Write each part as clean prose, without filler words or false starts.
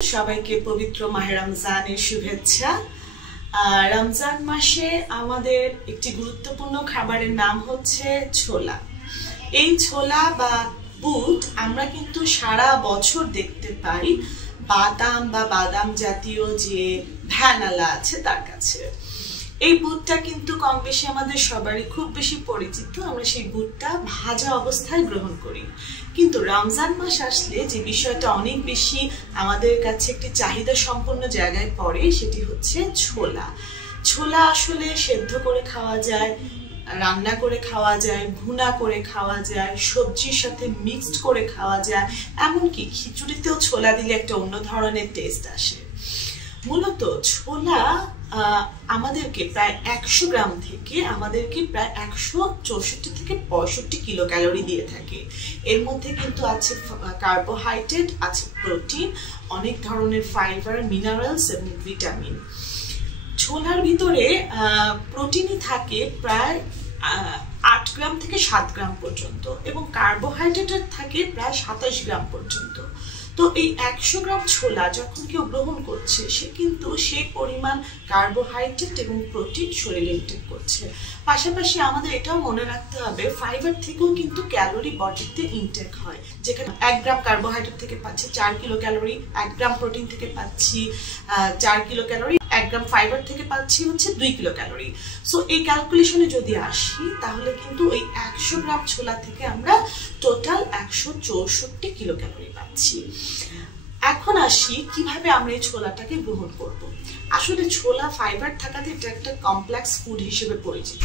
সবাইকে পবিত্র মাহে রমজানের শুভেচ্ছা। রমজান মাসে আমাদের একটি গুরুত্বপূর্ণ খাবারের নাম হচ্ছে ছোলা। এই ছোলা বা বুট আমরা কিন্তু সারা বছর দেখতে পাই বাদাম বা বাদাম জাতীয় যে ভ্যানালা আছে তার কাছে। এই বুটটা কিন্তু কম বেশি আমাদের সবারই খুব বেশি পরিচিত। আমরা সেই বুটটা ভাজা অবস্থায় গ্রহণ করি, কিন্তু রমজান মাস আসলে যে বিষয়টা অনেক বেশি আমাদের কাছে একটি চাহিদা সম্পন্ন জায়গায় পড়ে সেটি হচ্ছে ছোলা। ছোলা আসলে সেদ্ধ করে খাওয়া যায়, রান্না করে খাওয়া যায়, ভুনা করে খাওয়া যায়, সবজির সাথে মিক্সড করে খাওয়া যায়, এমনকি খিচুড়িতেও ছোলা দিলে একটা অন্য ধরনের টেস্ট আসে। মূলত ছোলা আমাদেরকে প্রায় 100 গ্রাম থেকে আমাদেরকে প্রায় 164 থেকে 65 কিলো ক্যালোরি দিয়ে থাকে। এর মধ্যে কিন্তু আছে কার্বোহাইড্রেট, আছে প্রোটিন, অনেক ধরনের ফাইবার, মিনারেলস এবং ভিটামিন। ছোলার ভিতরে প্রোটিনই থাকে প্রায় 8 গ্রাম থেকে 7 গ্রাম পর্যন্ত এবং কার্বোহাইড্রেট থাকে প্রায় 27 গ্রাম পর্যন্ত। তো এই 100 গ্রাম ছোলা যখন কেউ গ্রহণ করছে সে কিন্তু সেই পরিমাণ কার্বোহাইড্রেট এবং প্রোটিন শরীরে ইনটেক করছে। পাশাপাশি আমাদের এটাও মনে রাখতে হবে ফাইবার থেকেও কিন্তু ক্যালোরি বডিতে ইনটেক হয়, যেখানে 1 গ্রাম কার্বোহাইড্রেট থেকে পাচ্ছি 4 কিলো ক্যালোরি, 1 গ্রাম প্রোটিন থেকে পাচ্ছি 4 কিলো ক্যালোরি, 1 গ্রাম ফাইবার থেকে পাচ্ছি হচ্ছে 2 কিলো ক্যালোরি। সো এই ক্যালকুলেশনে যদি আসি তাহলে কিন্তু ওই 100 গ্রাম ছোলা থেকে আমরা টোটাল 164 কিলো ক্যালোরি পাচ্ছি। এখন আসি কিভাবে আমরা এই ছোলাটাকে গ্রহণ করব। আসলে ছোলা ফাইবার থাকাতে এটা একটা কমপ্লেক্স ফুড হিসেবে পরিচিত।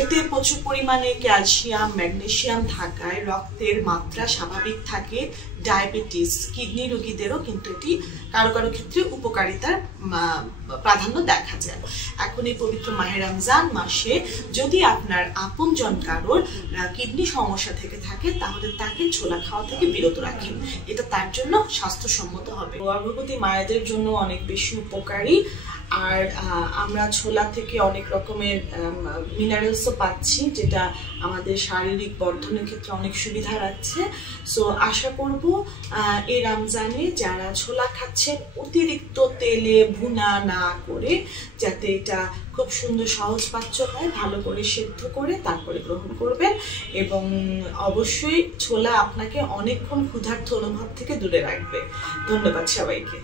এতে প্রচুর পরিমাণে ক্যালসিয়াম, ম্যাগনেসিয়াম থাকায় রক্তের মাত্রা স্বাভাবিক থাকে। ডায়াবেটিস, কিডনি রোগীদেরও কিন্তু এটি কারো কারো ক্ষেত্রে উপকারিতার প্রাধান্য দেখা যায়। এখন এই পবিত্র মাহে রমজান মাসে যদি আপনার আপনজন কারোর কিডনি সমস্যা থেকে থাকে তাহলে তাকে ছোলা খাওয়া থেকে বিরত রাখেন, এটা তার জন্য স্বাস্থ্যসম্মত হবে। গর্ভবতী মায়েদের জন্য অনেক বেশি উপকারী। আর আমরা ছোলা থেকে অনেক রকমের মিনারেলসও পাচ্ছি, যেটা আমাদের শারীরিক বর্ধনের ক্ষেত্রে অনেক সুবিধা রাখছে। সো আশা করব এই রমজানে যারা ছোলা খাচ্ছেন অতিরিক্ত তেলে ভুনা না করে, যাতে এটা খুব সুন্দর সহজপাচ্য হয়, ভালো করে সেদ্ধ করে তারপরে গ্রহণ করবেন। এবং অবশ্যই ছোলা আপনাকে অনেকক্ষণ ক্ষুধার্ত অনুভব থেকে দূরে রাখবে। ধন্যবাদ সবাইকে।